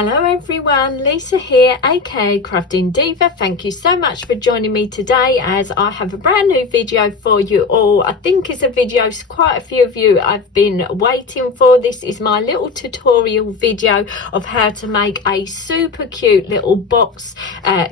Hello everyone, Lisa here, aka Crafting Diva. Thank you so much for joining me today as I have a brand new video for you all. I think it's a video quite a few of you I've been waiting for. This is my little tutorial video of how to make a super cute little box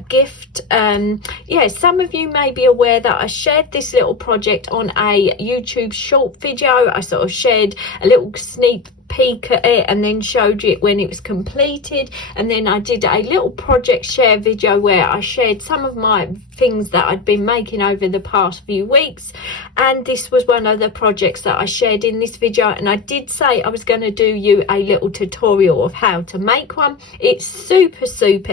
gift. Yeah, some of you may be aware that I shared this little project on a YouTube short video. I sort of shared a little sneak peek at it and then showed you it when it was completed, and then I did a little project share video where I shared some of my things that I'd been making over the past few weeks, and this was one of the projects that I shared in this video. And I did say I was going to do you a little tutorial of how to make one. It's super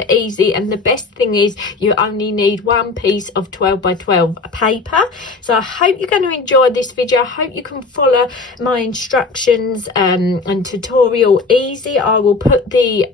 easy, and the best thing is you only need one piece of 12 by 12 paper. So I hope you're going to enjoy this video. I hope you can follow my instructions and tutorial easy. I will put the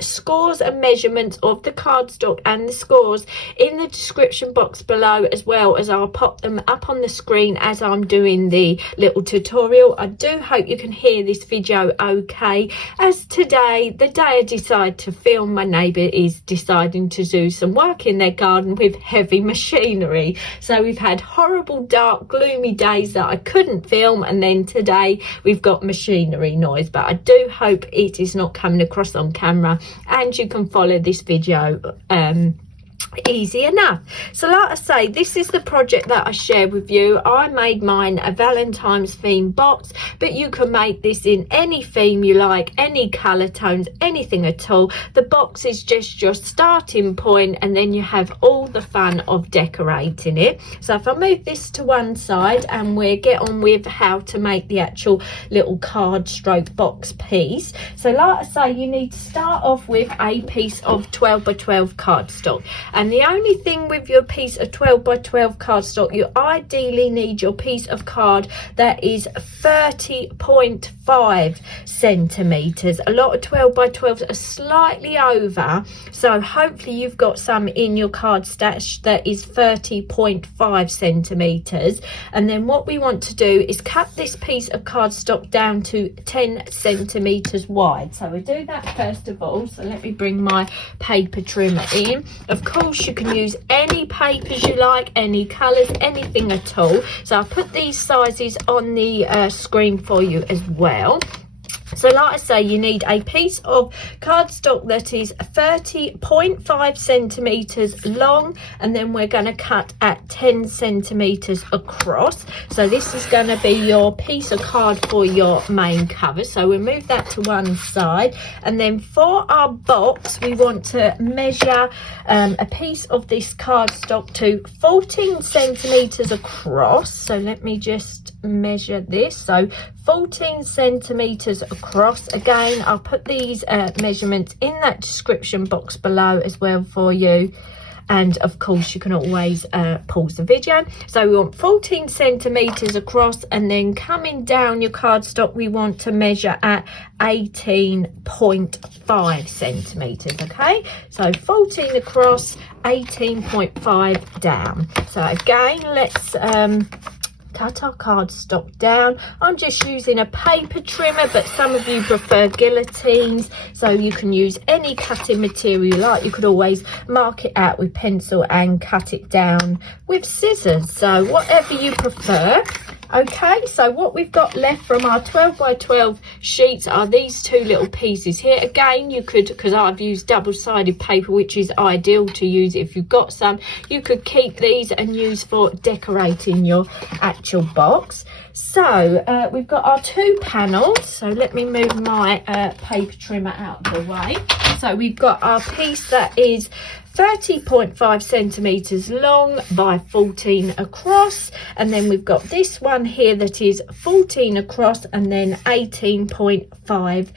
scores and measurements of the cardstock and the scores in the description box below, as well as I'll pop them up on the screen as I'm doing the little tutorial. I do hope you can hear this video okay, as today, the day I decide to film, my neighbour is deciding to do some work in their garden with heavy machinery. So we've had horrible dark gloomy days that I couldn't film, and then today we've got machinery noise, but I do hope it is not coming across on camera and you can follow this video easy enough. So like I say, this is the project that I shared with you. I made mine a Valentine's theme box, but you can make this in any theme you like, any color tones, anything at all. The box is just your starting point, and then you have all the fun of decorating it. So if I move this to one side and we'll get on with how to make the actual little card stroke box piece. So like I say, you need to start off with a piece of 12 by 12 cardstock. And the only thing with your piece of 12 by 12 cardstock, you ideally need your piece of card that is 30.5 centimeters. A lot of 12 by 12s are slightly over, so hopefully you've got some in your card stash that is 30.5 centimeters. And then what we want to do is cut this piece of cardstock down to 10 centimeters wide. So we'll do that first of all. So let me bring my paper trimmer in. Of course, you can use any papers you like, any colors, anything at all. So I'll put these sizes on the screen for you as well. So like I say, you need a piece of cardstock that is 30.5 centimeters long, and then we're going to cut at 10 centimeters across. So this is going to be your piece of card for your main cover. So we'll move that to one side, and then for our box we want to measure a piece of this cardstock to 14 centimeters across. So let me just measure this. So 14 centimeters across. Again, I'll put these measurements in that description box below as well for you, and of course you can always pause the video. So we want 14 centimeters across, and then coming down your cardstock we want to measure at 18.5 centimeters. Okay, so 14 across, 18.5 down. So again, let's cut our cardstock down. I'm just using a paper trimmer, but some of you prefer guillotines, so you can use any cutting material you like. You could always mark it out with pencil and cut it down with scissors, so whatever you prefer. Okay, so what we've got left from our 12 by 12 sheets are these two little pieces here. Again, you could, because I've used double-sided paper, which is ideal to use if you've got some, you could keep these and use for decorating your actual box. So we've got our two panels. So let me move my paper trimmer out of the way. So we've got our piece that is 30.5 centimeters long by 14 across, and then we've got this one here that is 14 across and then 18.5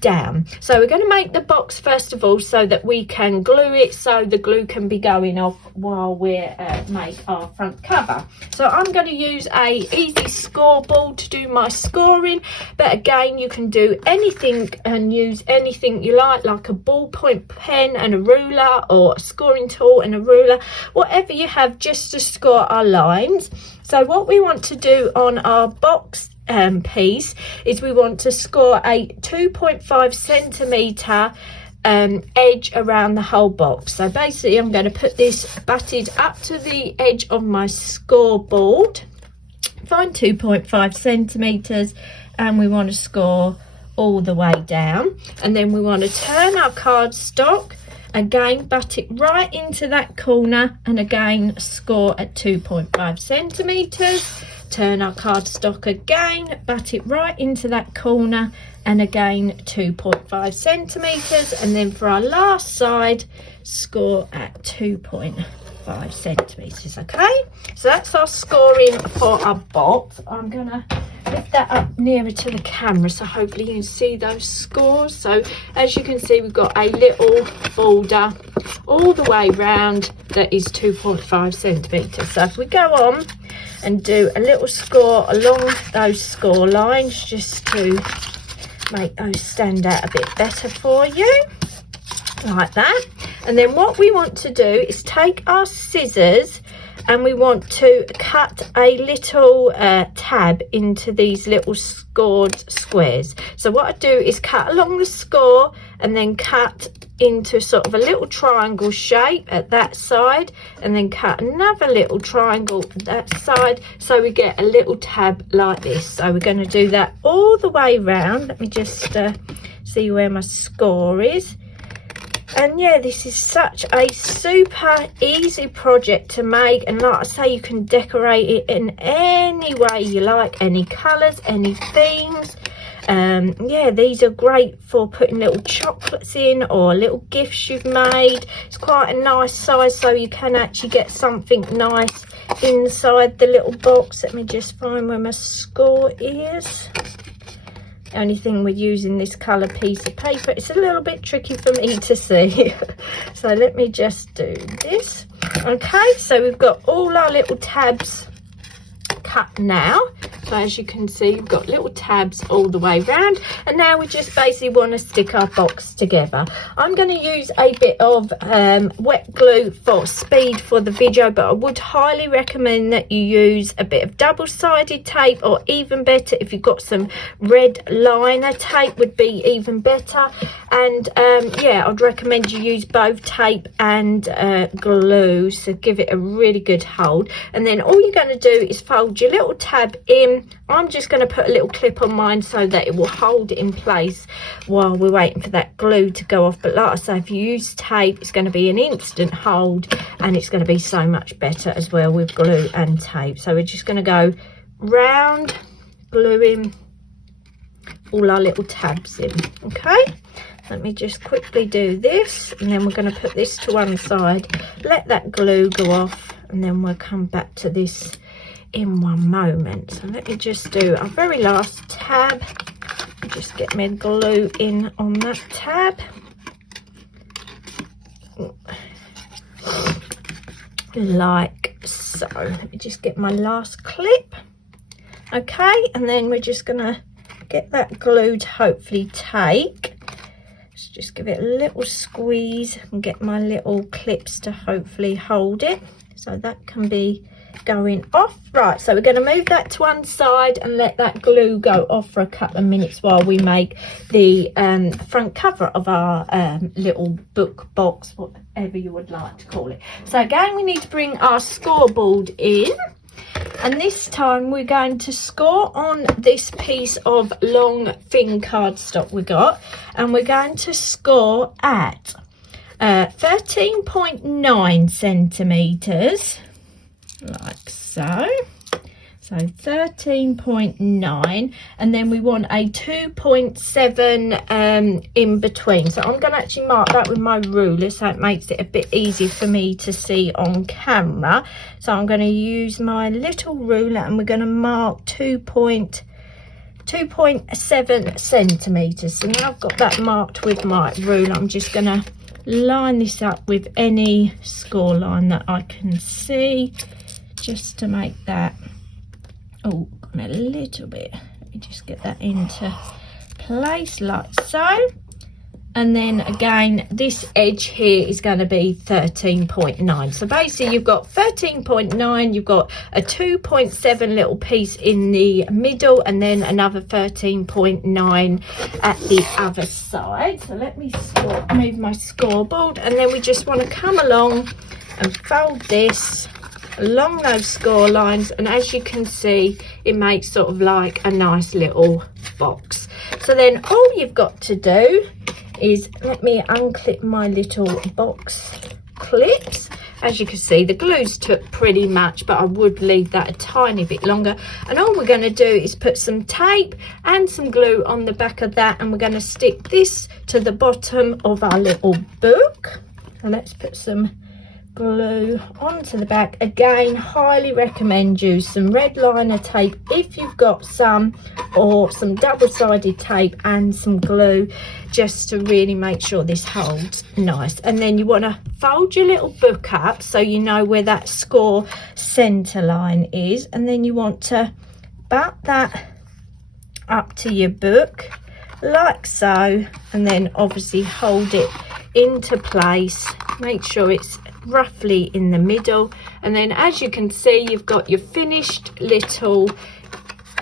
down. So we're going to make the box first of all so that we can glue it, so the glue can be going off while we make our front cover. So I'm going to use a easy scoreboard to do my scoring, but again you can do anything and use anything you like a ballpoint pen and a ruler, or a scoring tool and a ruler, whatever you have, just to score our lines. So what we want to do on our box piece is we want to score a 2.5 centimetre edge around the whole box. So basically I'm going to put this butted up to the edge of my scoreboard, find 2.5 centimetres, and we want to score all the way down. And then we want to turn our cardstock, again butt it right into that corner, and again score at 2.5 centimetres. Turn our cardstock again, butt it right into that corner, and again 2.5 centimetres. And then for our last side, score at 2.5 centimetres. Okay, so that's our scoring for our box. I'm gonna lift that up nearer to the camera so hopefully you can see those scores. So as you can see, we've got a little border all the way round that is 2.5 centimetres. So if we go on and do a little score along those score lines, just to make those stand out a bit better for you, like that. And then what we want to do is take our scissors and we want to cut a little tab into these little scored squares. So what I do is cut along the score and then cut into sort of a little triangle shape at that side, and then cut another little triangle at that side, so we get a little tab like this. So we're going to do that all the way round. Let me just see where my score is. And yeah, this is such a super easy project to make, and like I say, you can decorate it in any way you like, any colours, any themes. Yeah, these are great for putting little chocolates in or little gifts you've made. It's quite a nice size, so you can actually get something nice inside the little box. Let me just find where my score is. The only thing we're using this colour piece of paper, it's a little bit tricky for me to see. So let me just do this. Okay, so we've got all our little tabs cut now. So as you can see, you've got little tabs all the way around, and now we just basically want to stick our box together. I'm going to use a bit of wet glue for speed for the video, but I would highly recommend that you use a bit of double-sided tape, or even better, if you've got some red liner tape, would be even better. And yeah, I'd recommend you use both tape and glue, so give it a really good hold. And then all you're going to do is fold your little tab in. I'm just going to put a little clip on mine so that it will hold it in place while we're waiting for that glue to go off. But like I say, if you use tape, it's going to be an instant hold, and it's going to be so much better as well with glue and tape. So we're just going to go round, gluing all our little tabs in. Okay, let me just quickly do this, and then we're going to put this to one side, let that glue go off, and then we'll come back to this in one moment. So let me just do our very last tab, just get my glue in on that tab, like so. Let me just get my last clip. Okay, and then we're just gonna get that glue to hopefully take. Let's just give it a little squeeze and get my little clips to hopefully hold it, so that can be going off. Right, so we're going to move that to one side and let that glue go off for a couple of minutes while we make the front cover of our little book box, whatever you would like to call it. So again, we need to bring our scoreboard in, and this time we're going to score on this piece of long thin cardstock we got, and we're going to score at 13.9 centimetres, like so. So 13.9, and then we want a 2.7 in between. So I'm going to actually mark that with my ruler, so it makes it a bit easier for me to see on camera. So I'm going to use my little ruler, and we're going to mark 2.7 centimetres. So now I've got that marked with my ruler, I'm just going to line this up with any score line that I can see, just to make that, oh, gone a little bit. Let me just get that into place like so. And then again, this edge here is going to be 13.9. So basically you've got 13.9, you've got a 2.7 little piece in the middle, and then another 13.9 at the other side. So let me move my scoreboard, and then we just want to come along and fold this along those score lines, and as you can see, it makes sort of like a nice little box. So then all you've got to do is, let me unclip my little box clips. As you can see, the glues took pretty much, but I would leave that a tiny bit longer. And all we're going to do is put some tape and some glue on the back of that, and we're going to stick this to the bottom of our little book. So let's put some glue onto the back. Again, highly recommend use some red liner tape if you've got some, or some double-sided tape and some glue, just to really make sure this holds nice. And then you want to fold your little book up so you know where that score center line is, and then you want to butt that up to your book like so, and then obviously hold it into place. Make sure it's roughly in the middle, and then as you can see, you've got your finished little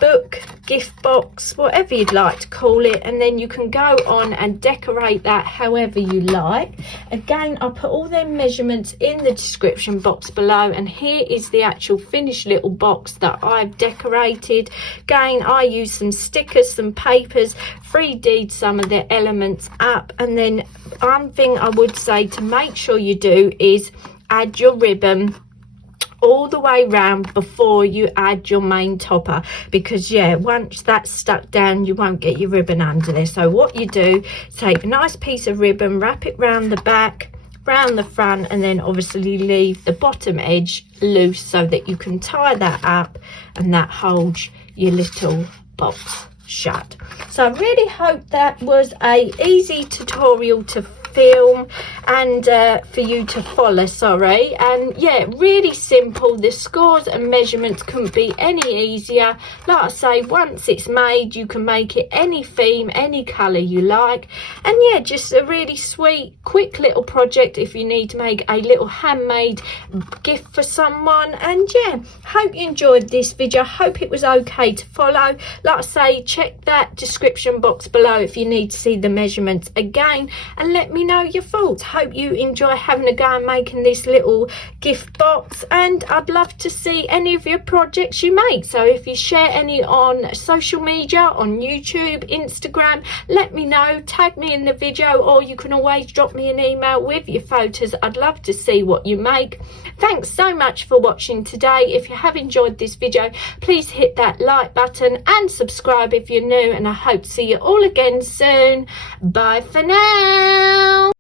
book, gift box, whatever you'd like to call it, and then you can go on and decorate that however you like. Again, I'll put all their measurements in the description box below, and here is the actual finished little box that I've decorated. Again, I use some stickers, some papers, 3D'd some of the elements up, and then one thing I would say to make sure you do is add your ribbon all the way round before you add your main topper, because yeah, once that's stuck down, you won't get your ribbon under there. So what you do, take a nice piece of ribbon, wrap it round the back, round the front, and then obviously leave the bottom edge loose so that you can tie that up, and that holds your little box shut. So I really hope that was a easy tutorial to film and for you to follow, sorry. And yeah, really simple. The scores and measurements couldn't be any easier. Like I say, once it's made, you can make it any theme, any color you like. And yeah, just a really sweet, quick little project if you need to make a little handmade gift for someone. And yeah, hope you enjoyed this video. Hope it was okay to follow. Like I say, check that description box below if you need to see the measurements again, and let me know your thoughts. Hope you enjoy having a go and making this little gift box, and I'd love to see any of your projects you make. So if you share any on social media, on YouTube, Instagram, let me know, tag me in the video, or you can always drop me an email with your photos. I'd love to see what you make. Thanks so much for watching today. If you have enjoyed this video, please hit that like button and subscribe if you're new, and I hope to see you all again soon. Bye for now.